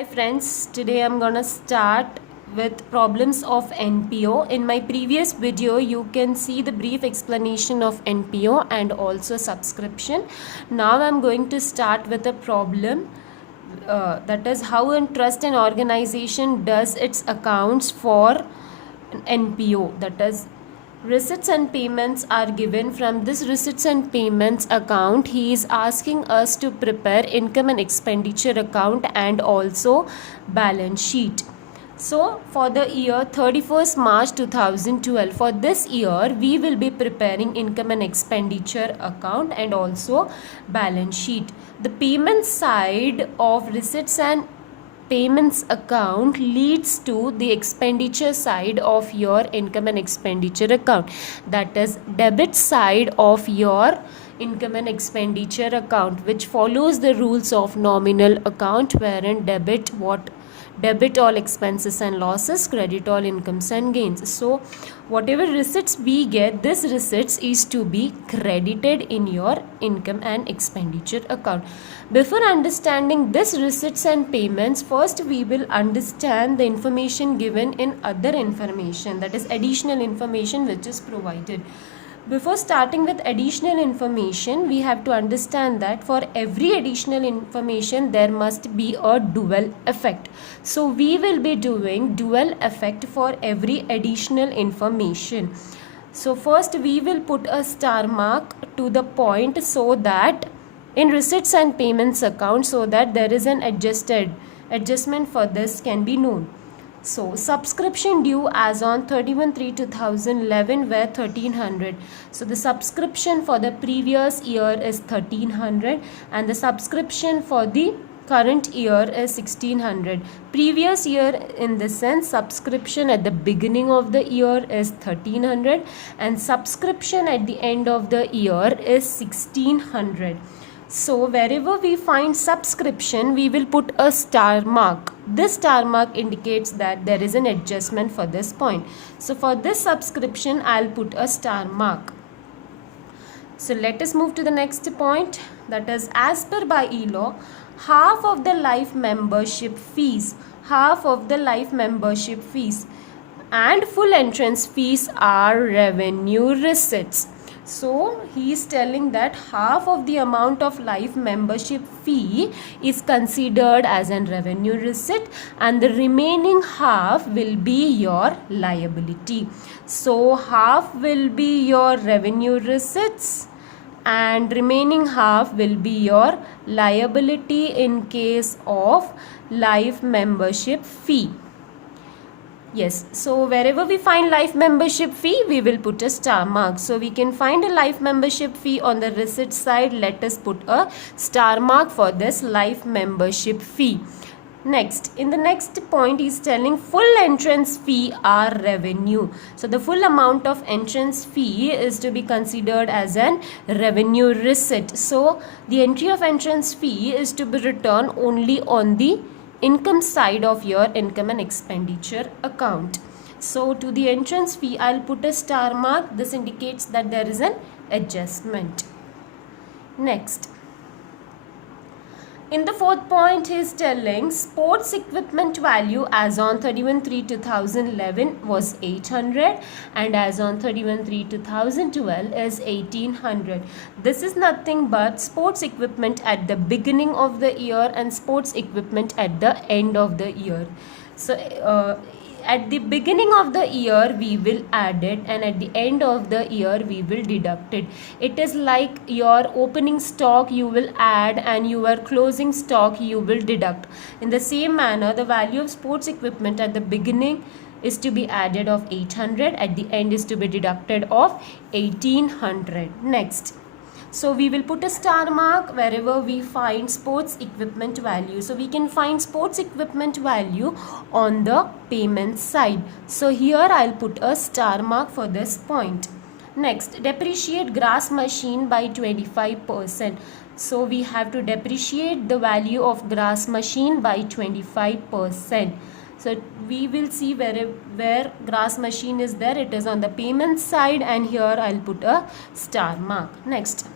Hi friends, today I'm gonna start with problems of NPO. In my previous video, you can see the brief explanation of NPO and also subscription. Now I'm going to start with a problem that is how a trust and organization does its accounts for NPO, that is receipts and payments are given. From this receipts and payments account, he is asking us to prepare income and expenditure account and also balance sheet. So for the year 31st March 2012, for this year we will be preparing income and expenditure account and also balance sheet. The payment side of receipts and payments account leads to the expenditure side of your income and expenditure account, that is debit side of your income and expenditure account, which follows the rules of nominal account, wherein debit all expenses and losses, credit all incomes and gains. So whatever receipts we get, this receipts is to be credited in your income and expenditure account. Before understanding this receipts and payments, first we will understand the information given in other information, that is additional information which is provided. Before starting with additional information, we have to understand that for every additional information there must be a dual effect. So we will be doing dual effect for every additional information. So first we will put a star mark to the point so that in receipts and payments account, so that there is an adjustment for this can be known. So subscription due as on 31/3/2011 were 1300. So the subscription for the previous year is 1300 and the subscription for the current year is 1600. Previous year, in the sense, subscription at the beginning of the year is 1300 and subscription at the end of the year is 1600. So wherever we find subscription, we will put a star mark. This star mark indicates that there is an adjustment for this point. So for this subscription, I'll put a star mark. So let us move to the next point, that is as per by e-law, half of the life membership fees and full entrance fees are revenue receipts. So he is telling that half of the amount of life membership fee is considered as an revenue receipt and the remaining half will be your liability. So half will be your revenue receipts and remaining half will be your liability in case of life membership fee. Yes, so wherever we find life membership fee, we will put a star mark. So we can find a life membership fee on the receipt side. Let us put a star mark for this life membership fee. Next, in the next point, is telling full entrance fee are revenue. So the full amount of entrance fee is to be considered as an revenue receipt. So the entry of entrance fee is to be returned only on the income side of your income and expenditure account. So to the entrance fee, I'll put a star mark. This indicates that there is an adjustment. Next, in the fourth point, he is telling sports equipment value as on 31/3/2011 was 800 and as on 31/3/2012 is 1800. This is nothing but sports equipment at the beginning of the year and sports equipment at the end of the year. So at the beginning of the year we will add it and at the end of the year we will deduct it. It is like your opening stock you will add and your closing stock you will deduct. In the same manner, the value of sports equipment at the beginning is to be added of 800, at the end is to be deducted of 1800. Next, so we will put a star mark wherever we find sports equipment value. So we can find sports equipment value on the payment side. So here I'll put a star mark for this point. Next, depreciate grass machine by 25%. So we have to depreciate the value of grass machine by 25%. So we will see where grass machine is there. It is on the payment side and here I'll put a star mark. Next,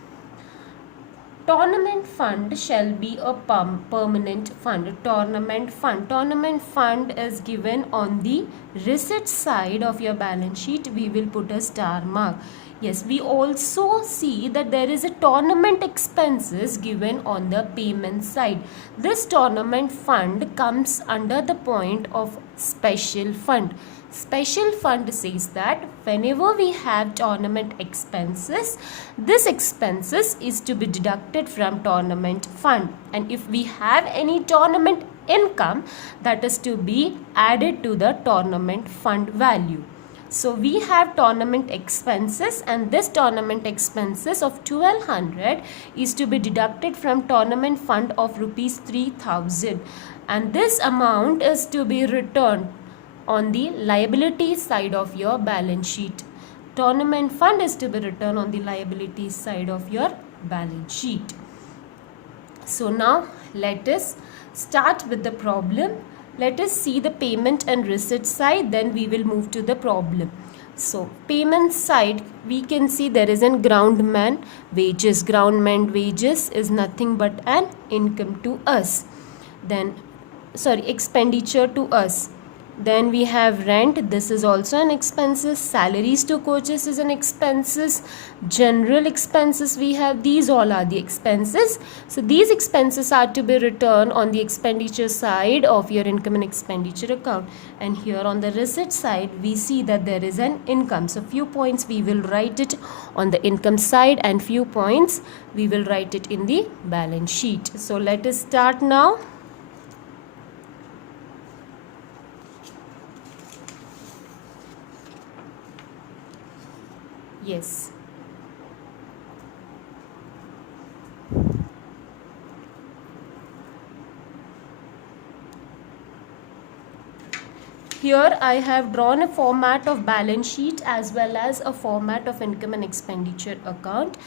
Tournament fund shall be a permanent fund. Tournament fund is given on the receipt side of your balance sheet. We will put a star mark. Yes, we also see that there is a tournament expenses given on the payment side. This tournament fund comes under the point of special fund. Special fund says that whenever we have tournament expenses, this expenses is to be deducted from tournament fund, and if we have any tournament income, that is to be added to the tournament fund value. So we have tournament expenses, and this tournament expenses of 1200 is to be deducted from tournament fund of rupees 3000, and this amount is to be returned on the liability side of your balance sheet. Tournament fund is to be returned on the liability side of your balance sheet. So now let us start with the problem. Let us see the payment and receipt side, then we will move to the problem. So payment side, we can see there is an groundman wages. Groundman wages is nothing but an income to us. Then expenditure to us. Then we have rent. This is also an expenses. Salaries to coaches is an expenses. General expenses we have. These all are the expenses. So these expenses are to be returned on the expenditure side of your income and expenditure account. And here on the receipt side, we see that there is an income. So few points we will write it on the income side, and few points we will write it in the balance sheet. So let us start now. Yes. Here I have drawn a format of balance sheet as well as a format of income and expenditure account.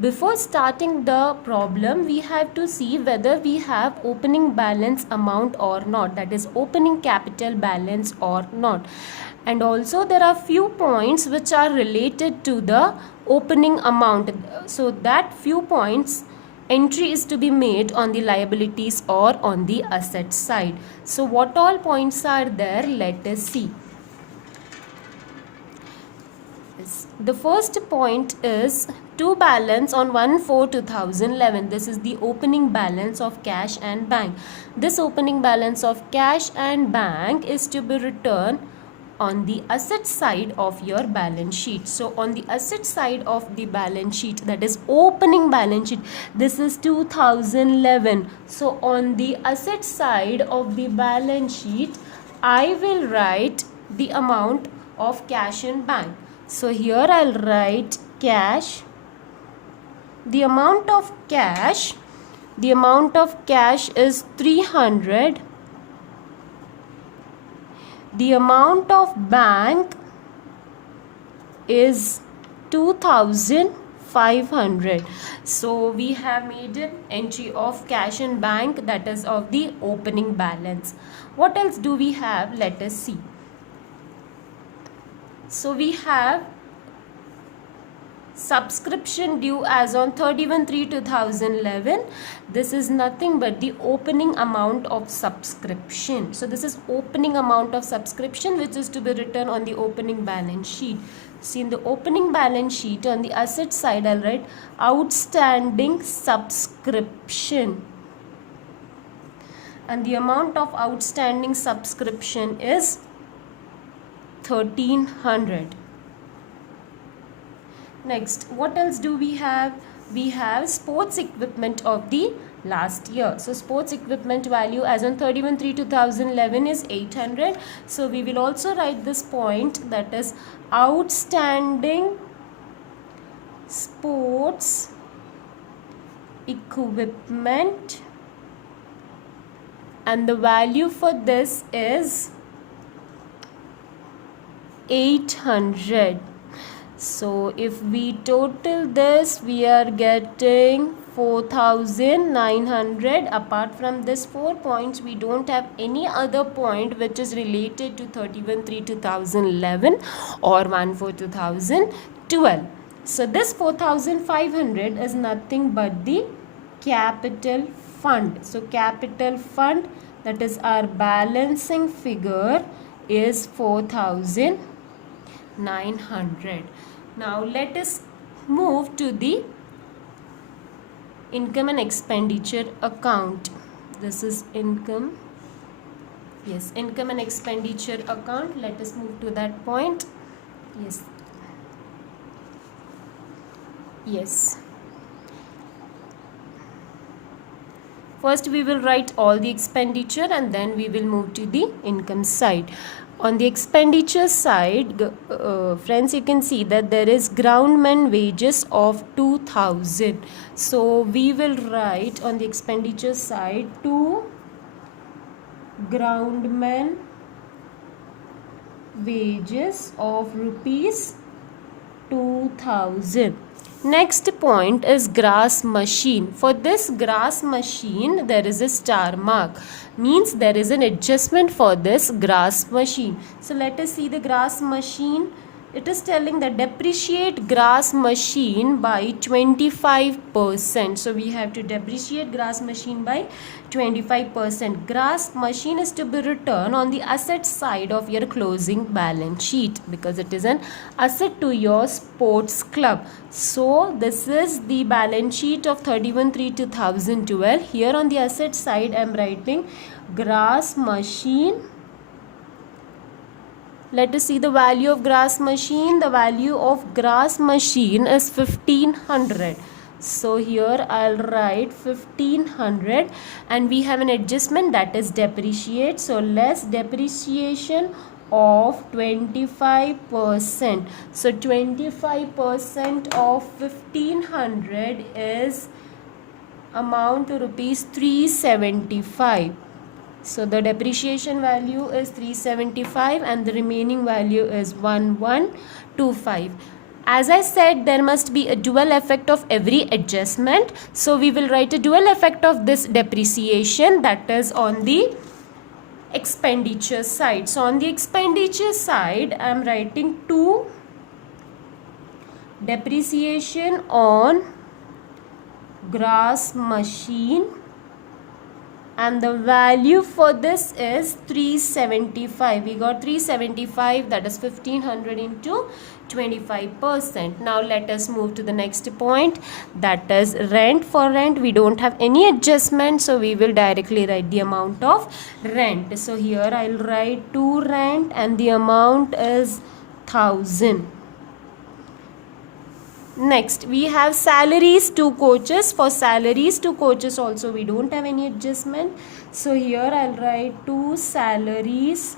Before starting the problem, we have to see whether we have opening balance amount or not, that is opening capital balance or not. And also there are few points which are related to the opening amount. So that few points entry is to be made on the liabilities or on the asset side. So what all points are there? Let us see. The first point is to balance on 1/4/2011. This is the opening balance of cash and bank. This opening balance of cash and bank is to be returned on the asset side of your balance sheet. So on the asset side of the balance sheet, that is opening balance sheet, this is 2011. So on the asset side of the balance sheet, I will write the amount of cash in bank. So here I'll write cash. The amount of cash is 300. The amount of bank is 2500. So we have made an entry of cash in bank, that is of the opening balance. What else do we have? Let us see. So we have subscription due as on 31/3/2011. This is nothing but the opening amount of subscription. So this is opening amount of subscription which is to be written on the opening balance sheet. See, in the opening balance sheet on the asset side, I'll write outstanding subscription, and the amount of outstanding subscription is 1300. Next, what else do we have? We have sports equipment of the last year. So sports equipment value as on 31/3/2011 is 800. So we will also write this point, that is outstanding sports equipment, and the value for this is 800. So if we total this, we are getting 4900. Apart from this 4 points, we don't have any other point which is related to 31/3/2011 or 1/4/2012. So this 4500 is nothing but the capital fund. So capital fund, that is our balancing figure, is 4,900. Now let us move to the income and expenditure account. This is income. Yes, income and expenditure account. Let us move to that point. Yes. First we will write all the expenditure and then we will move to the income side. On the expenditure side, friends, you can see that there is groundman wages of 2,000. So we will write on the expenditure side 2 groundman wages of rupees 2,000. Next point is grass machine. For this grass machine, there is a star mark. Means there is an adjustment for this grass machine. So let us see the grass machine. It is telling that depreciate grass machine by 25%. So we have to depreciate grass machine by 25%. Grass machine is to be returned on the asset side of your closing balance sheet because it is an asset to your sports club. So this is the balance sheet of 31/3/2012. Here on the asset side I am writing grass machine. Let us see the value of grass machine. The value of grass machine is 1,500. So here I'll write 1,500 and we have an adjustment, that is depreciate. So less depreciation of 25%. So 25% of 1,500 is amount to rupees 375. So the depreciation value is 375 and the remaining value is 1125. As I said, there must be a dual effect of every adjustment. So we will write a dual effect of this depreciation, that is on the expenditure side. So on the expenditure side, I am writing 2 depreciation on grass machine. And the value for this is 375. We got 375, that is 1,500 into 25%. Now let us move to the next point, that is rent. For rent we don't have any adjustment, so we will directly write the amount of rent. So here I will write 2 rent and the amount is 1,000. Next we have salaries to coaches. For salaries to coaches also we don't have any adjustment. So here I'll write 2 salaries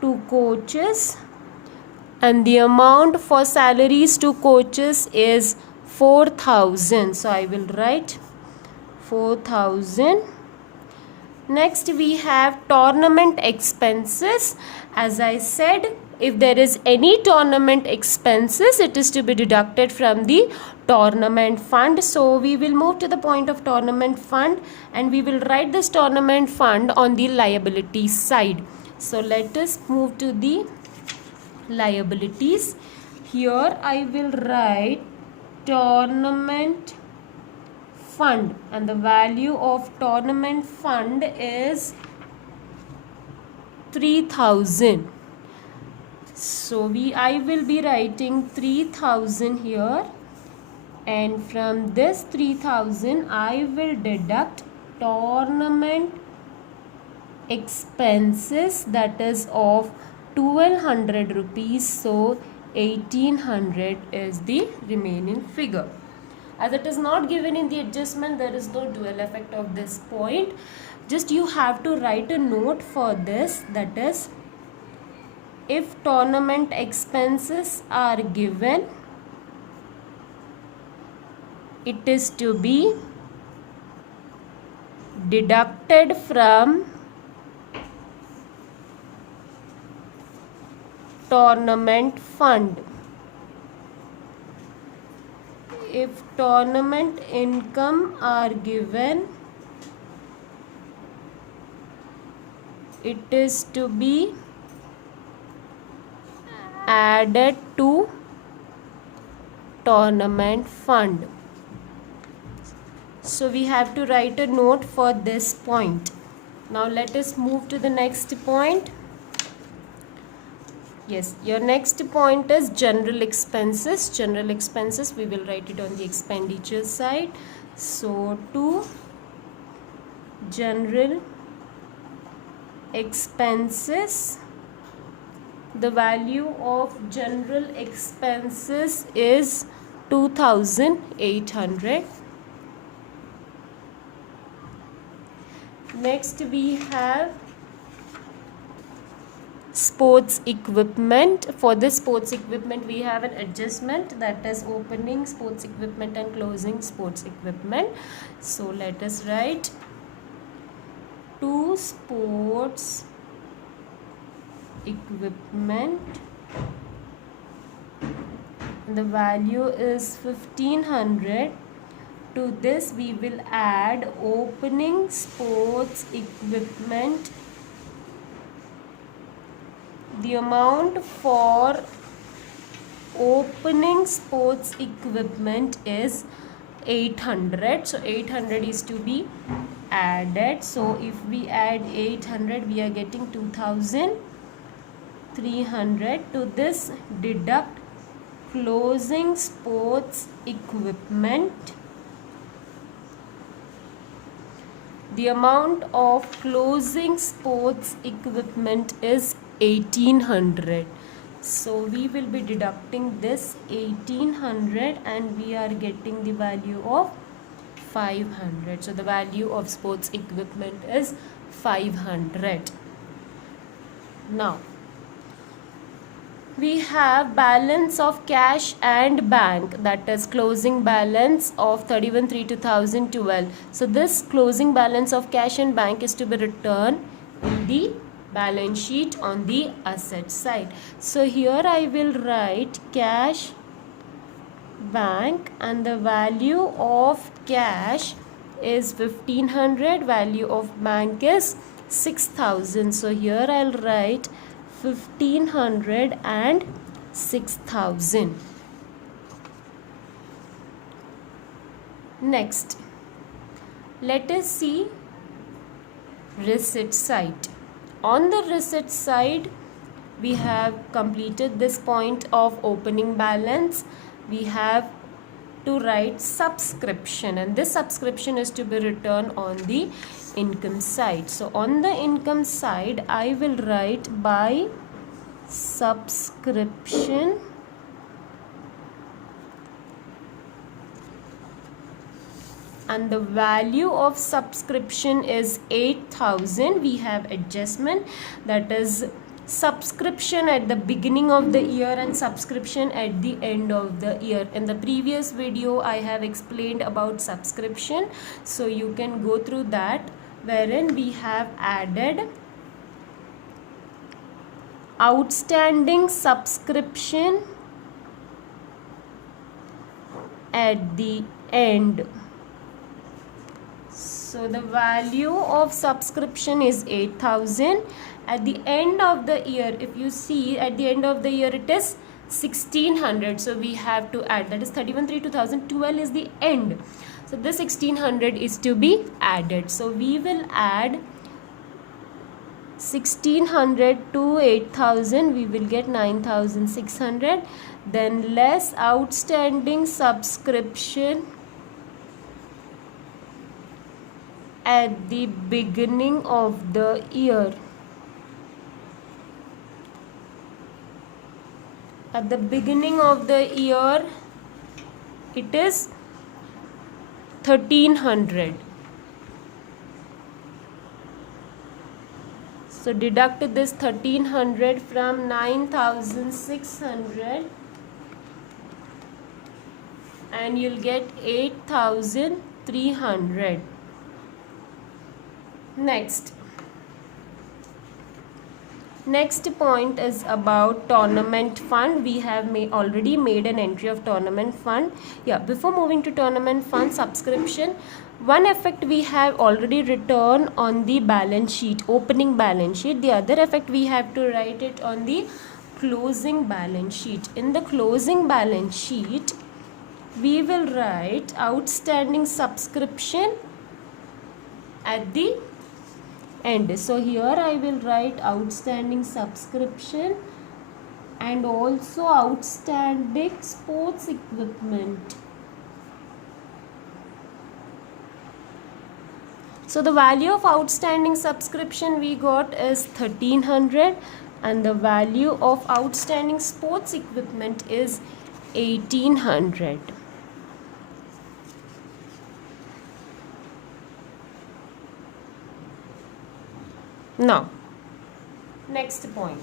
to coaches and the amount for salaries to coaches is 4,000. So I will write 4,000. Next we have tournament expenses. As I said, if there is any tournament expenses, it is to be deducted from the tournament fund. So we will move to the point of tournament fund and we will write this tournament fund on the liability side. So let us move to the liabilities. Here I will write tournament fund and the value of tournament fund is 3,000. So I will be writing 3,000 here, and from this 3,000 I will deduct tournament expenses, that is of 1,200 rupees. So 1,800 is the remaining figure. As it is not given in the adjustment, there is no dual effect of this point. Just you have to write a note for this, that is, if tournament expenses are given, it is to be deducted from tournament fund. If tournament income are given, it is to be added to tournament fund. So we have to write a note for this point. Now let us move to the next point. Yes, your next point is general expenses. General expenses, we will write it on the expenditure side. So to general expenses, the value of general expenses is 2,800. Next we have sports equipment. For this sports equipment we have an adjustment, that is opening sports equipment and closing sports equipment. So let us write to sports equipment, the value is 1,500. To this we will add opening sports equipment. The amount for opening sports equipment is 800. So 800 is to be added. So if we add 800, we are getting 2,300. To this deduct closing sports equipment. The amount of closing sports equipment is 1,800. So we will be deducting this 1,800 and we are getting the value of 500. So the value of sports equipment is 500. Now we have balance of cash and bank, that is closing balance of 31/3/2012. So this closing balance of cash and bank is to be returned in the balance sheet on the asset side. So here I will write cash, bank, and the value of cash is 1,500, value of bank is 6,000. So here I'll write 1,500 and 6,000. Next, let us see receipt side. On the receipt side, we have completed this point of opening balance. We have to write subscription, and this subscription is to be returned on the income side. So on the income side, I will write by subscription and the value of subscription is 8,000. We have adjustment, that is subscription at the beginning of the year and subscription at the end of the year. In the previous video I have explained about subscription, so you can go through that, wherein we have added outstanding subscription at the end. So the value of subscription is 8,000. At the end of the year, if you see, at the end of the year it is 1,600. So we have to add, that is 31/3/2012 is the end. So this 1,600 is to be added. So we will add 1,600 to 8,000. We will get 9,600. Then less outstanding subscription at the beginning of the year. At the beginning of the year, it is 1,300. So deduct this 1,300 from 9,600 and you'll get 8,300. Next point is about tournament fund. We have already made an entry of tournament fund. Yeah, before moving to tournament fund subscription, one effect we have already written on the balance sheet, opening balance sheet. The other effect we have to write it on the closing balance sheet. In the closing balance sheet, we will write outstanding subscription at the end. So here I will write outstanding subscription and also outstanding sports equipment. So the value of outstanding subscription we got is 1300 and the value of outstanding sports equipment is 1800. Now, next point.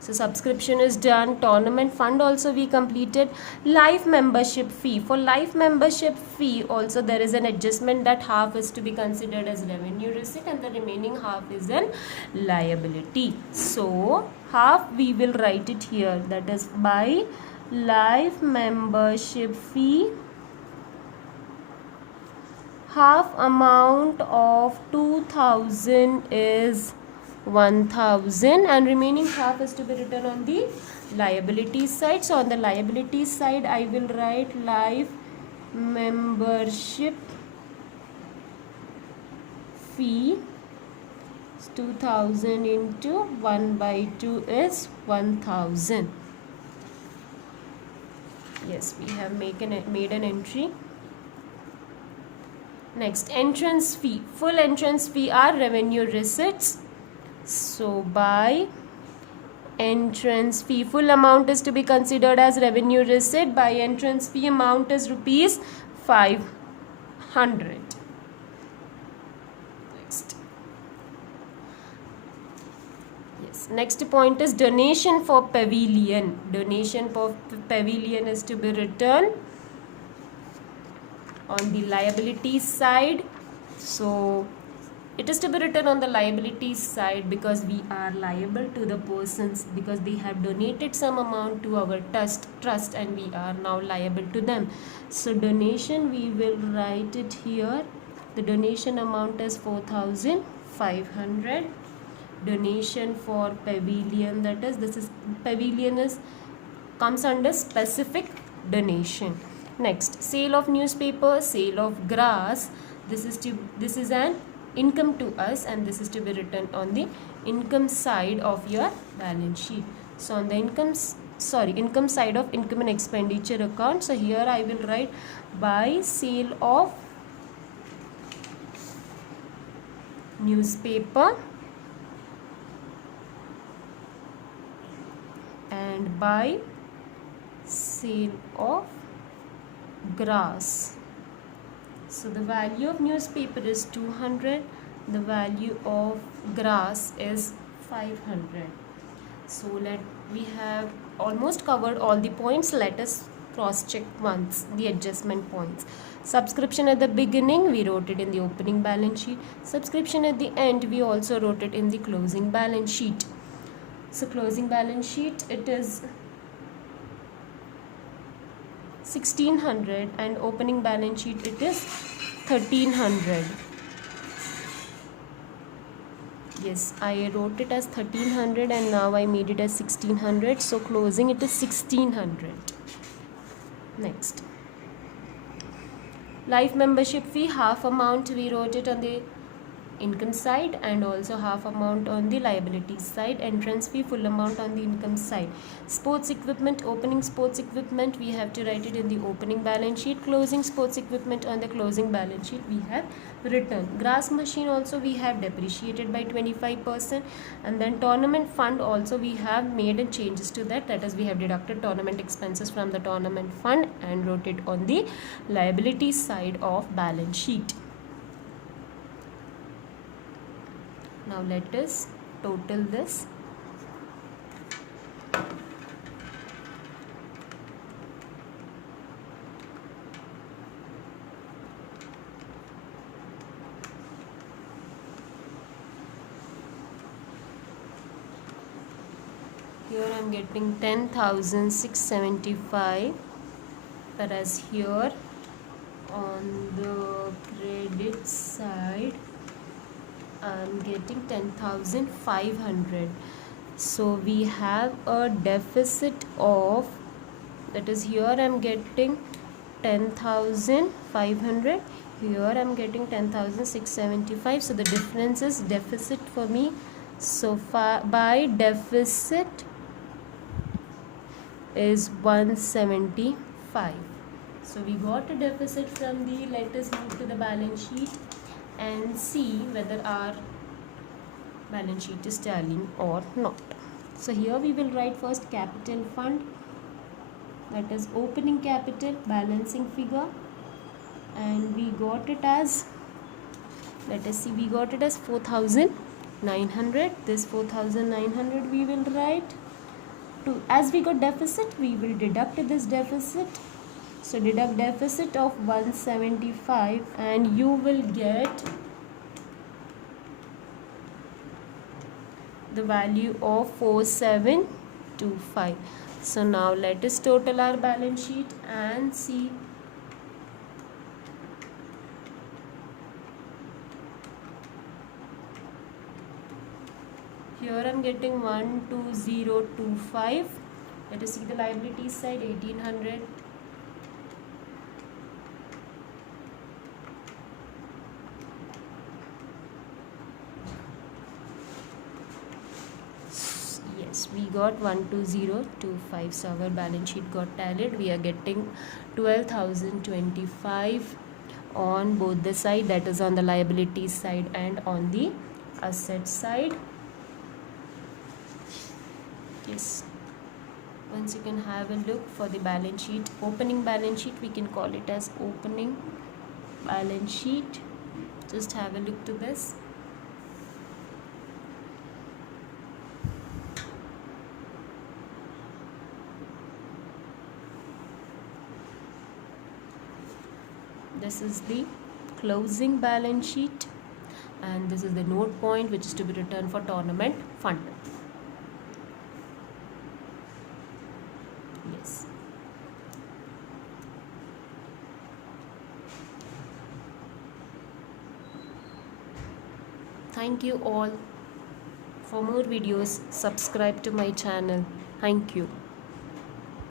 So subscription is done. Tournament fund also we completed. Live membership fee. For live membership fee also there is an adjustment that half is to be considered as revenue receipt and the remaining half is an liability. So half we will write it here, that is by live membership fee, half amount of 2000 is 1000 and remaining half is to be written on the liability side. So on the liability side I will write live membership fee 2000 into 1 by 2 is 1000. Yes, we have made an entry. Next, entrance fee. Full entrance fee are revenue receipts. So by entrance fee, full amount is to be considered as revenue receipt. By entrance fee amount is rupees 500. Next. Yes. Next point is donation for pavilion. Donation for pavilion is to be written on the liability side. So it is to be written on the liability side because we are liable to the persons because they have donated some amount to our trust and we are now liable to them. So donation we will write it here. The donation amount is 4500. Donation for pavilion, that is this is pavilion is comes under specific donation. Next, sale of newspaper, sale of grass. This is an income to us and this is to be written on the income side of your balance sheet. So on the income side of income and expenditure account. So here I will write by sale of newspaper and by sale of grass. So the value of newspaper is 200, the value of grass is 500. So we have almost covered all the points. Let us cross check once the adjustment points. Subscription at the beginning we wrote it in the opening balance sheet. Subscription at the end we also wrote it in the closing balance sheet. So closing balance sheet it is 1600 and opening balance sheet it is 1300. Yes, I wrote it as 1300 and now I made it as 1600. So closing it is 1600. Next, life membership fee, half amount we wrote it on the income side and also half amount on the liability side. Entrance fee, full amount on the income side. Sports equipment, opening sports equipment we have to write it in the opening balance sheet. Closing sports equipment on the closing balance sheet we have written. Grass machine also we have depreciated by 25% and then tournament fund also we have made changes to that, that is we have deducted tournament expenses from the tournament fund and wrote it on the liability side of balance sheet. Now let us total this. Here I am getting 10,675, whereas here on the credit side I'm getting 10,500. So we have a deficit of that is here I'm getting 10,500, here I'm getting 10,675. So the difference is deficit for me. So far by deficit is 175. So we got a deficit from the, let us move to the balance sheet and see whether our balance sheet is tallying or not. So here we will write first capital fund, that is opening capital, balancing figure, and we got it as, let us see, we got it as 4,900. This 4,900 we will write to, as we got deficit we will deduct this deficit. So deduct deficit of 175 and you will get the value of 4725. So now let us total our balance sheet and see. Here I am getting 12025. Let us see the liabilities side, 1800. Yes, we got 12025. So our balance sheet got tallied. We are getting 12,025 on both the side, that is on the liabilities side and on the asset side. Yes, once you can have a look for the balance sheet, opening balance sheet, we can call it as opening balance sheet. Just have a look to this. This is the closing balance sheet and this is the note point which is to be returned for tournament fund. Yes. Thank you all. For more videos, subscribe to my channel. Thank you.